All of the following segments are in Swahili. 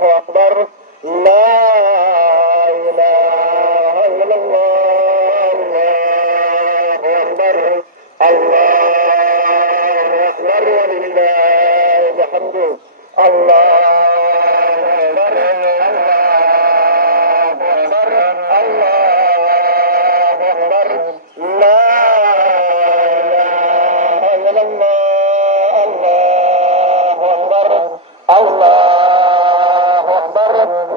الله أكبر لا إله إلا الله الله أكبر الله أكبر ولله الحمد الله أكبر الله أكبر لا إله إلا الله الله أكبر الله أكبر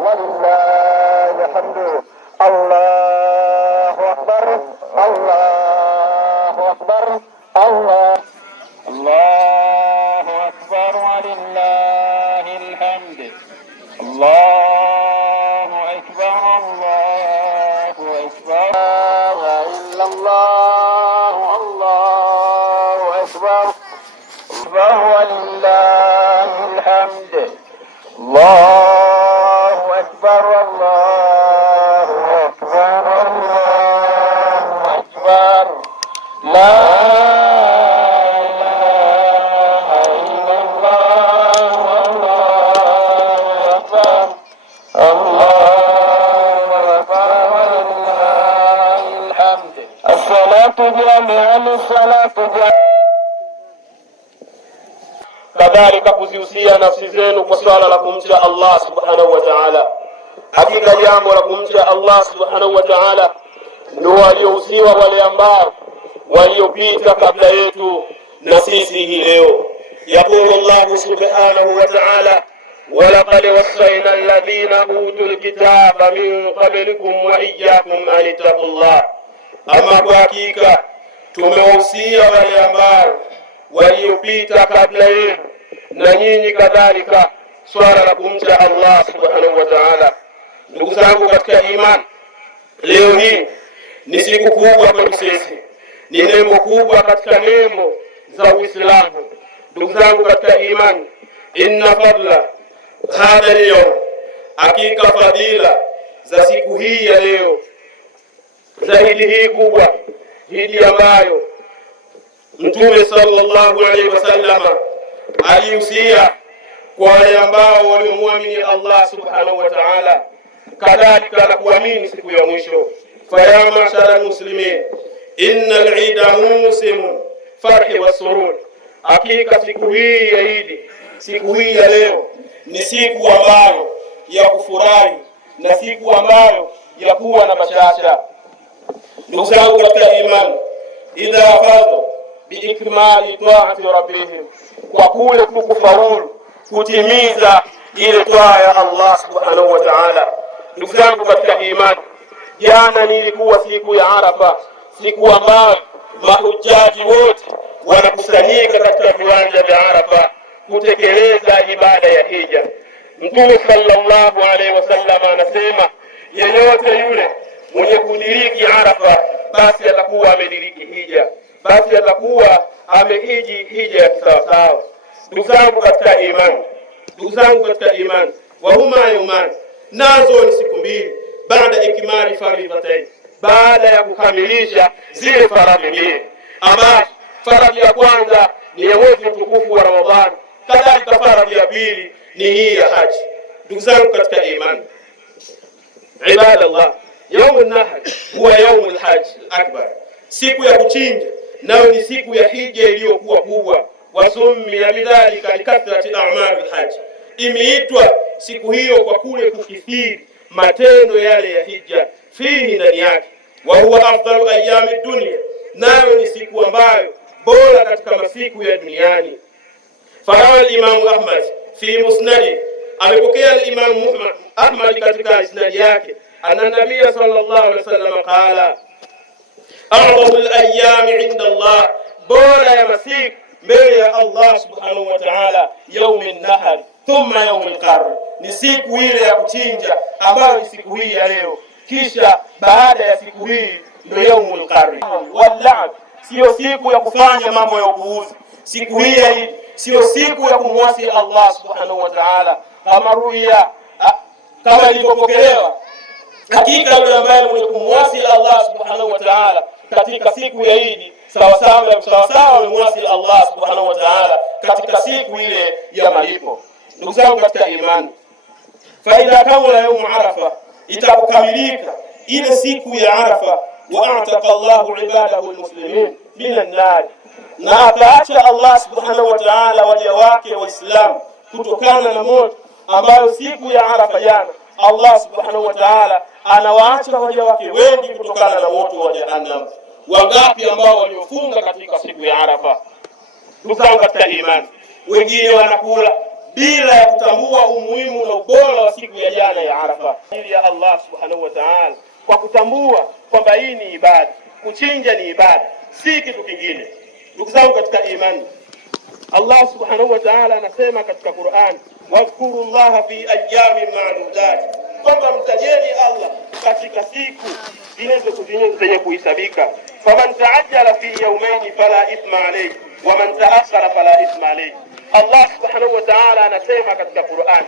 ولله الحمد الله أكبر الله أكبر الله أكبر ولله الحمد الله أكبر الله أكبر لا إلا الله الله أكبر ولله الحمد الله أكبر الله أكبر الله أكبر لا إله إلا الله الله أكبر الله أكبر ولله الحمد الصلاة جامعة الصلاة جامعة. Kadhalika kuzihusia nafsi zenu kwa swala la kumcha Allah subhanahu wa ta'ala. Hakika jambo la kumcha Allah subhanahu wa ta'ala ndio waliohusiwa wale ambao waliopita kabla yetu na sisi hii leo. Yaqulu Allah subhanahu wa ta'ala walaqad wassayna alladhina utul kitaba min qablikum wa iyyakum an taqullah. Ama kwa hakika tumewahusia wale ambao waliopita kabla yenu na nyinyi kadhalika swala la kumcha Allah subhanahu wa ta'ala. Ndugu zangu katika imani, leo hii ni siku kubwa kwetu sisi, ni nembo kubwa katika nembo za Uislamu. Ndugu zangu katika imani, inna fadla hadha al-yawm, hakika fadila za siku hii ya leo, zaidi hii kubwa, hii ambayo Mtume sallallahu alaihi wasallam alihusia kwa wale ambao waliomwamini Allah subhanahu wa ta'ala, kadhalika na kuamini siku ya mwisho. Faya mashara muslimin, innal ida musimun farhi wa surur. Hakika siku hii ya Idi, siku hii ya leo ni siku ambayo ya kufurahi na siku ambayo ya kuwa na bashasha. Ndugu zangu katika imani, idha fadhu biikmali ta'ati rabbihim, kwa kule kufaulu kutimiza ile toa ya Allah subhanahu wa ta'ala. Ndugu zangu katika imani, jana nilikuwa siku ya Arafa, siku ambayo mahujaji wote wanakusanyika katika viwanja vya Arafa kutekeleza ibada ya hija. Mtume sallallahu alaihi wasallam anasema yeyote yule mwenye kudiriki Arafa basi atakuwa amediriki hija, basi atakuwa amehiji hija ya sawasawa. Ndugu zangu katika imani, wa huma yawman, nazo ni siku mbili, baada ikmali faridhatain, baada ya kukamilisha zile faradhi mbili, ambazo faradhi ya kwanza ni ya mwezi mtukufu wa Ramadhani, kadhalika faradhi ya pili ni hii ya haji. Ndugu zangu katika imani, ibadallah, يوم النحر هو يوم الحج الأكبر, siku ya kuchinja nayo ni siku ya hija iliyokuwa kubwa. Wasumia bidhalika likathrati a'mal alhajj, imeitwa siku hiyo kwa kule kukithiri matendo yale ya hija fihi, ndani yake. Wa huwa afdalu ayami dunya, nayo ni siku ambayo bora katika masiku ya duniani. Farawa al-Imam Ahmad fi musnadi, amepokea al-Imam Ahmad katika isnadi yake, anna nabiyya sallallahu alaihi wasallam qala a'zamu al-ayyami 'inda Allah, bora ya masiku mbele ya Allah subhanahu wa ta'ala يوم النحر ثم يوم القر, ni siku ile ya kuchinja ambayo ni siku hii ya leo, kisha baada ya siku hii ndio yaumul qar. Wal-la'b, sio siku ya kufanya mambo ya upuuzi. Siku hii sio siku ya kumwasi Allah subhanahu wa ta'ala, kama ruya, kama ilipokelewa hakika yule ambaye mwenye kumwasi Allah subhanahu wa ta'ala katika siku ya Idi sawasawa amemwasi Allah subhanahu wa ta'ala katika siku ile ya malipo. Ndugu zangu katika imani, faidha kamula yaumu arafa, itapokamilika ile siku ya Arafa, wa a'taqa Allahu ibadahu almuslimin minan nar, na ataacha Allah subhanahu wa ta'ala waja wake waislamu kutokana na moto, ambayo siku ya Arafa jana Allah subhanahu wa ta'ala anawaacha waja wake wengi kutokana na moto wa jahannam. Wangapi ambao waliofunga katika siku ya Arafa? Ndugu katika imani, wengine wanakula bila ya kutambua umuhimu na ubora wa siku ya jana ya Arafa, ili ya Allah subhanahu wa ta'ala, kwa kutambua kwamba hii ni ibada. Kuchinja ni ibada, si kitu kingine. Ndugu zangu katika imani, Allah subhanahu wa ta'ala anasema katika Qur'an, wadhkurullaha fi ayyamin ma'dudat, kwamba mtajeni Allah katika siku zenye kuhesabika. Faman ta'ajjala fi yawmayn fala ithma alayhi wa man ta'akhkhara fala ithma alayhi. Allah subhanahu wa ta'ala anasema katika Qur'an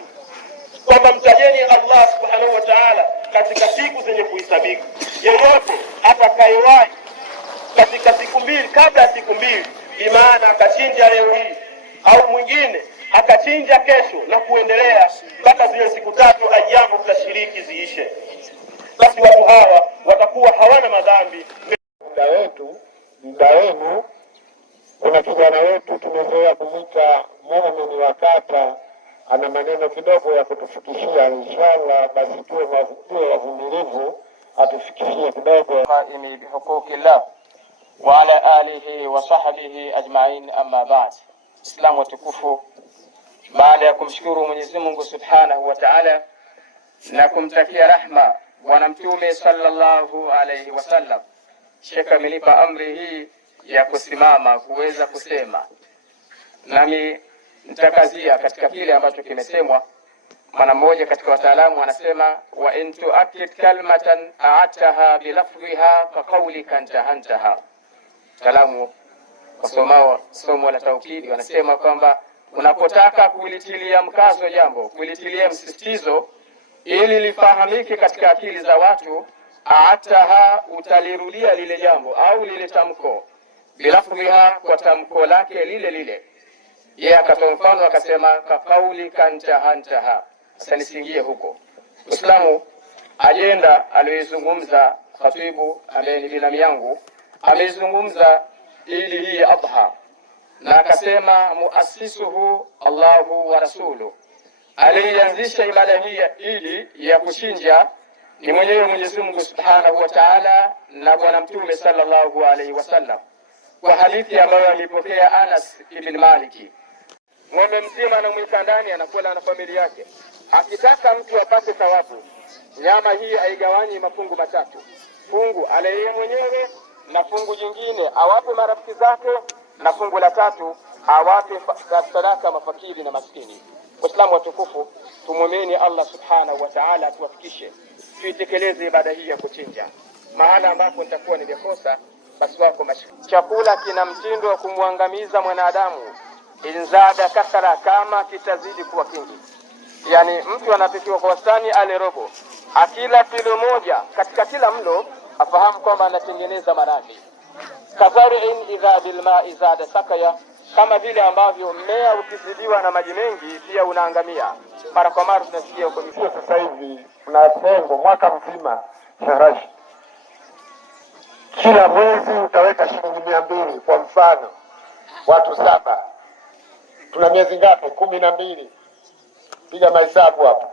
kwamba mtajeni Allah subhanahu wa ta'ala katika siku zenye kuhesabika. Yeyote atakayewahi katika siku mbili, kabla ya siku mbili, imana akachinja leo hii au mwingine akachinja kesho na kuendelea mpaka zile siku tatu ayyamu tashiriki ziishe, basi watu hawa watakuwa hawana madhambi. Muda wenu, kuna kijana wetu tumezoea kumwita muumini wa kata, ana maneno kidogo ya kutufikishia. Inshallah basi tuwe wavumilivu, atufikishie kidogo. Qaimi bihuquqillah wa ala alihi wa sahbihi ajma'in, amma ba'd. Islamu watukufu, baada ya kumshukuru Mwenyezi Mungu Subhanahu wa Ta'ala na kumtakia rahma Bwana Mtume sallallahu alayhi wasallam, Sheikh amenipa amri hii ya kusimama kuweza kusema, nami nitakazia katika kile ambacho kimesemwa. Maana mmoja katika wataalamu anasema, wa in tu'akkid kalmatan a'ataha bilafdhiha ka qawlika antaha. Wataalamu wasomao somo la taukidi wanasema kwamba unapotaka kulitilia mkazo jambo, kulitilia msisitizo ili lifahamike katika akili za watu, a'ataha, utalirudia lile jambo au lile tamko, bilafdhiha, kwa tamko lake lile lile. Yeye akatoa mfano akasema, ka qaulika antaha. Sasa nisingie huko. Uislamu, ajenda aliyozungumza khatibu ambaye ni binamu yangu, amezungumza ili hii adha, na akasema muasisuhu Allahu wa rasuluhu, alianzisha ibada hii ili ya kuchinja ni mwenyewe Mwenyezi Mungu Subhanahu wa Ta'ala na Bwana Mtume sallallahu alayhi wasallam, kwa hadithi ambayo alipokea Anas ibn Maliki. Ng'ombe mzima anamweka ndani, anakula na familia yake. Akitaka mtu apate thawabu, nyama hii haigawanyi mafungu matatu: fungu ale yeye mwenyewe, na fungu jingine awape marafiki zake, na fungu la tatu awape sadaka mafakiri na maskini. Waislamu watukufu, tumwamini Allah Subhanahu wa Ta'ala atuwafikishe tuitekeleze ibada hii ya kuchinja. Mahala ambapo nitakuwa nimekosa, basi wako mashukuru. Chakula kina mtindo wa kumwangamiza mwanadamu, inzada kathara, kama kitazidi kuwa kingi. Yani mtu anatakiwa kwa wastani ale robo, akila kilo moja katika kila mlo, afahamu kwamba anatengeneza maradhi. Kadhari'in idha bilma'i zada sakaya, kama vile ambavyo mmea ukizidiwa na maji mengi pia unaangamia. Mara kwa mara tunasikia huko sasa hivi kuna pengo mwaka mzima sharashi, kila mwezi utaweka shilingi 200. Kwa mfano watu 7, tuna miezi ngapi? 12. Piga mahesabu hapo.